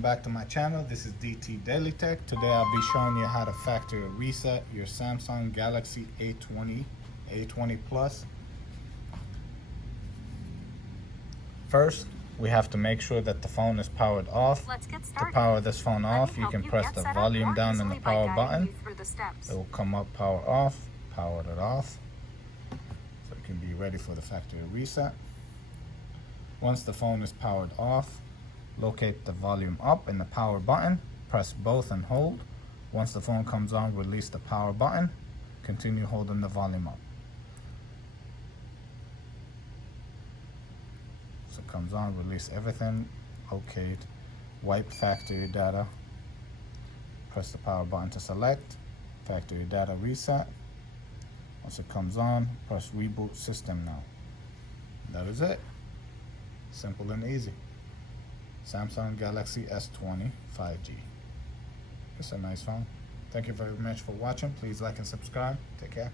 welcome back to my channel. This is DailyTech. Today I'll be showing you how to factory reset your Samsung Galaxy A20 Plus. First, we have to make sure that the phone is powered off. Let's get started. To power this phone off, you can press the volume down on the power button. It will come up power off, power it off. So it can be ready for the factory reset. Once the phone is powered off, locate the volume up in the power button, press both and hold. Once the phone comes on, release the power button, continue holding the volume up. So it comes on, release everything, locate, wipe factory data, press the power button to select, factory data reset. Once it comes on, press reboot system now. That is it. Simple and easy. Samsung Galaxy S20 5G. It's a nice phone. Thank you very much for watching. Please like and subscribe. Take care.